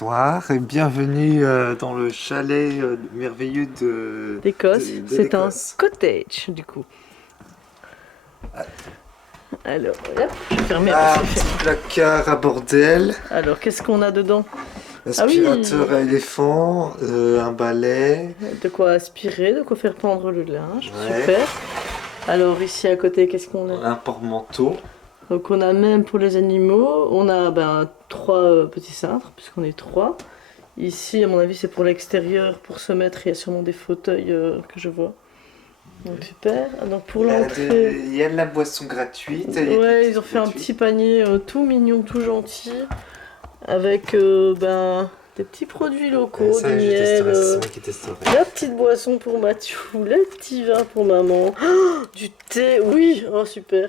Bonsoir et bienvenue dans le chalet merveilleux d'Écosse. C'est un d'Écosse. cottage du coup. Alors, hop, je vais fermer Petit placard à bordel, Alors, qu'est-ce qu'on a dedans? aspirateur à éléphant, un balai. De quoi aspirer, de quoi faire pendre le linge. Ouais. Super. Alors, ici à côté, qu'est-ce qu'on a? Un porte-manteau. Donc, on a même pour les animaux, on a 3 petits cintres, puisqu'on est 3. Ici, à mon avis, c'est pour l'extérieur, pour se mettre. Il y a sûrement des fauteuils que je vois. Donc super. Donc pour l'entrée, Il y a de la boisson gratuite. ouais, ils ont fait un petit panier tout mignon, tout gentil, avec des petits produits locaux, Ça, du je miel, testerai, c'est moi qui testerai. la petite boisson pour Mathieu, le petit vin pour maman, oh, du thé, oui, oh super.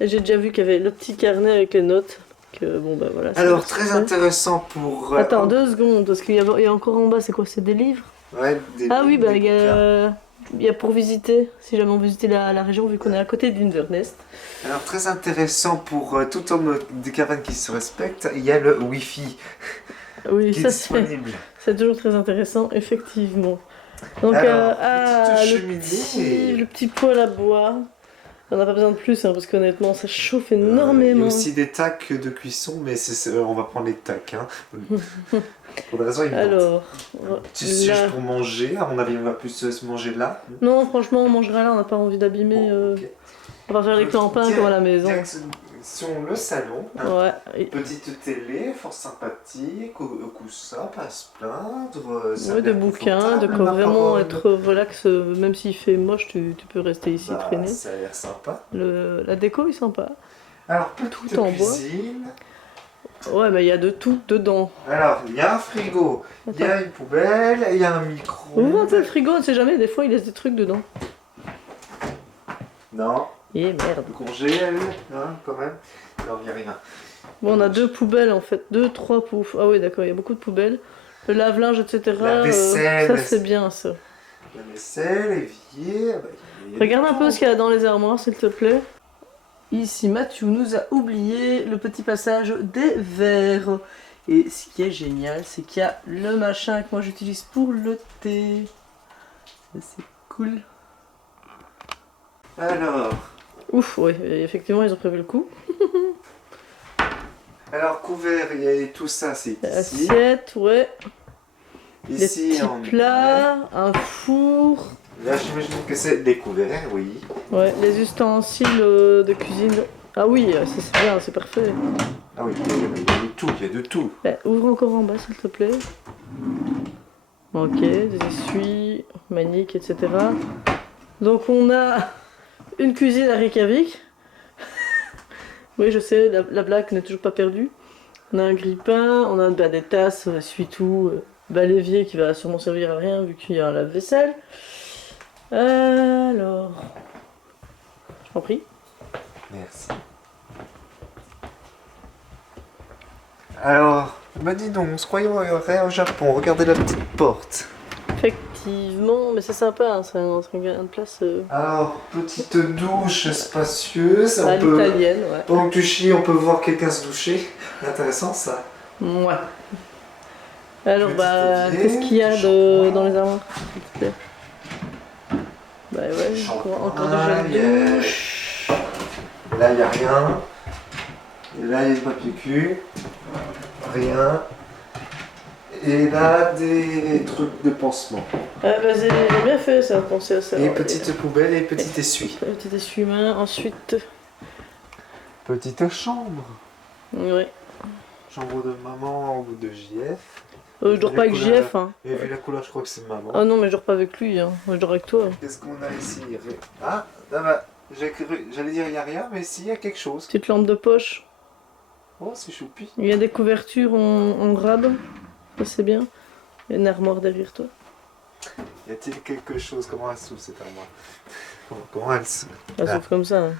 Et j'ai déjà vu qu'il y avait le petit carnet avec les notes. Que, bon, bah, voilà, Alors très intéressant pour... Attends 2 secondes, parce qu'il y a encore en bas, c'est quoi? C'est des livres? Ouais, Ah oui, des il y a pour visiter, si jamais on visite la région, vu qu'on est à côté d'Inverness. Alors très intéressant pour tout homme de caravane qui se respecte, il y a le Wi-Fi Oui, qui est ça disponible. c'est toujours très intéressant, effectivement. Donc, Alors, petite le petit poêle à bois. On n'a pas besoin de plus, hein, parce qu'honnêtement, ça chauffe Il y a énormément. aussi des tacs de cuisson, mais on va prendre les tacs. Hein. Pour des raisons évidentes. Alors, Petit siège pour manger, à mon avis on va plus se manger là. non, franchement, on mangera là, on n'a pas envie d'abîmer. Bon, ok. On va faire les clampins comme à la maison. Direction le salon. Hein. Ouais. Petite télé, fort sympathique, coussin, pas à se plaindre. Ouais, de bouquins, de quoi vraiment être relax, même s'il fait moche, tu peux rester ici traîner. Ça a l'air sympa. La déco est sympa. Alors, petite tout en cuisine. Ouais, mais il y a de tout dedans. Alors, il y a un frigo, il y a une poubelle, il y a un micro. Ouvre un peu le frigo, on ne sait jamais, des fois il laisse des trucs dedans. Non. Et merde. Le congèle, hein, quand même. Non, il n'y a rien. Bon, on a 2 poubelles en fait, 2, 3 poufs. Ah oui, d'accord, il y a beaucoup de poubelles. Le lave-linge, etc. La vaisselle. Ça, c'est bien ça. La vaisselle, l'évier. Regarde un peu ce qu'il y a dans les armoires, s'il te plaît. Ici, Mathieu nous a oublié le petit passage des verres. Et ce qui est génial, c'est qu'il y a le machin que moi j'utilise pour le thé. C'est cool. Alors. Ouf, oui, effectivement, ils ont prévu le coup. Alors, couvert, il y a tout ça, c'est ici. Assiette, ouais. Ici, des petits plats, un four. Là, j'imagine que c'est des couverts, oui. Ouais, les ustensiles de cuisine. Ah oui, ça c'est bien, c'est parfait. Ah oui, il y a de tout, il y a de tout. Ouvre encore en bas, s'il te plaît. Ok, des essuies, maniques, etc. Donc on a une cuisine à Reykjavik. Oui, je sais, la blague n'est toujours pas perdue. On a un grille-pain, on a des tasses, essuie-tout, l'évier qui va sûrement servir à rien vu qu'il y a un lave-vaisselle. Alors, je t'en prie. Merci. Alors, dis donc, on se croyait au Japon, regardez la petite porte. Effectivement, mais c'est sympa, hein, c'est une place... Alors, petite douche spacieuse. À l'italienne, ouais. Pendant que tu chies, on peut voir quelqu'un se doucher. Intéressant ça. Ouais. Alors, qu'est-ce qu'il y a dans les armoires, s'il te plaît? Bah ouais, encore du gel douche. Là, il n'y a rien. Et là, il y a des papiers cul. Rien. Et là, des trucs de pansement. Ah bah j'ai bien fait ça, penser à ça. Et petite poubelle et petit essuie. Petit essuie-main, ensuite... Petite chambre. Ouais. Chambre de maman ou de JF. Je dors pas avec JF, hein. Et vu la couleur, je crois que c'est maman. Ah non, mais je dors pas avec lui, hein. Moi je dors avec toi. Qu'est-ce qu'on a ici? Ah, là-bas. J'allais dire il n'y a rien, mais si, il y a quelque chose. Petite lampe de poche. Oh, c'est choupi. Il y a des couvertures en grabe. Ça c'est bien. Il y a une armoire derrière toi. Y a-t-il quelque chose? Comment elle s'ouvre cette armoire? Comment elle s'ouvre? Elle s'ouvre comme ça. Hein.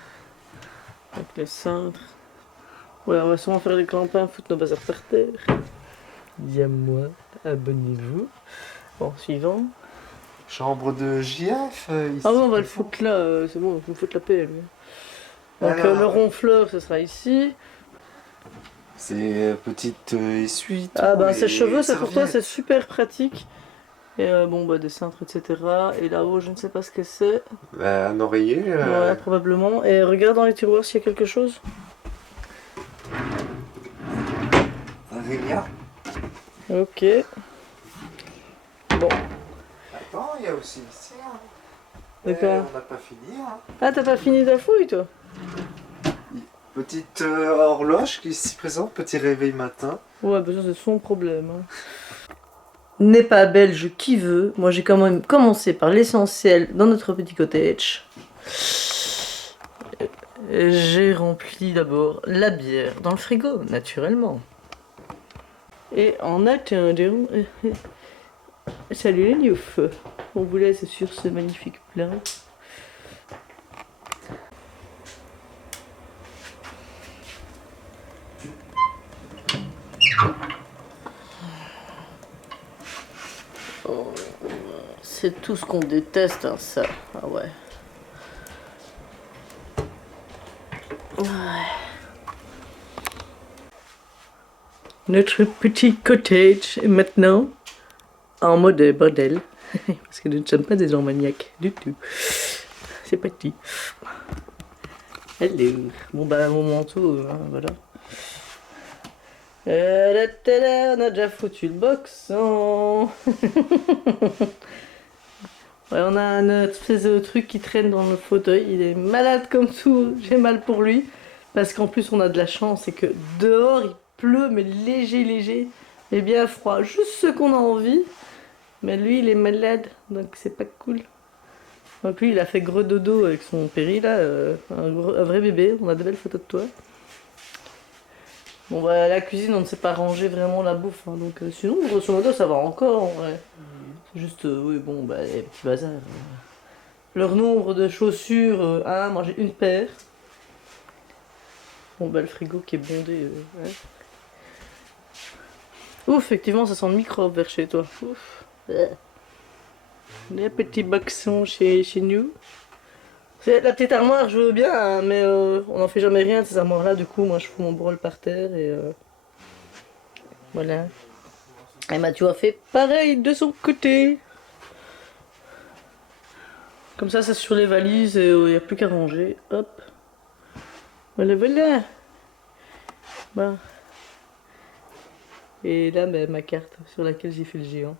Avec les cintres. Ouais, on va sûrement faire les clampins, foutre nos bazars par terre. Dis-moi, abonnez-vous. Bon, suivant. Chambre de JF ici. Ah ouais, on va le foutre là, c'est bon, je vais me foutre la paix lui. Donc Alors, le ronfleur, ce sera ici. C'est petite essuie. Ah bah et sèche-cheveux, ça pour toi serviette. c'est super pratique. Et bon bah des cintres, etc. Et là-haut, je ne sais pas ce que c'est. Bah, un oreiller. Ouais, probablement. Et regarde dans les tiroirs s'il y a quelque chose. Rien. Ok. Bon, Attends, il y a aussi ici. Hein. d'accord. On n'a pas fini. Hein. Ah, t'as pas fini ta fouille, toi? Petite horloge qui s'y présente, petit réveil matin. Ouais, bah ça c'est son problème. Hein. N'est pas belge qui veut. Moi j'ai quand même commencé par l'essentiel dans notre petit cottage. J'ai rempli d'abord la bière dans le frigo, naturellement. Et en attendant, salut les newfs. On vous laisse sur ce magnifique plat. Oh, c'est tout ce qu'on déteste, hein, ça. Ah ouais. Ouais. Notre petit cottage est maintenant en mode bordel. Parce que nous ne sommes pas des gens maniaques du tout. C'est parti. Hello. Bon bah mon manteau, hein, voilà. On a déjà foutu le box. Ouais, on a un espèce de truc qui traîne dans le fauteuil. Il est malade comme tout. J'ai mal pour lui. Parce qu'en plus, on a de la chance. C'est que dehors, il pleut, mais léger, léger. Et bien froid. Juste ce qu'on a envie. Mais lui, il est malade. Donc, c'est pas cool. Donc, lui, il a fait gros dodo avec son péri, là. Un vrai bébé. On a de belles photos de toi. Bon, bah, la cuisine, on ne sait pas ranger vraiment la bouffe. Hein, donc, sinon, grosso modo, ça va encore. En vrai. C'est juste, oui, bon, bah, les petits bazars. Leur nombre de chaussures, moi j'ai une paire. Bon bah le frigo qui est bondé. Ouais. Ouf, effectivement ça sent le microbe vers chez toi. Ouf. Les petits boxons chez nous. La petite armoire je veux bien, hein, mais on n'en fait jamais rien de ces armoires là. Du coup moi je fous mon brol par terre et voilà. Et Mathieu a fait pareil de son côté. Comme ça c'est sur les valises et il n'y a plus qu'à ranger. Hop. Voilà, voilà. Bon. Et là, bah, ma carte sur laquelle j'ai fait le géant.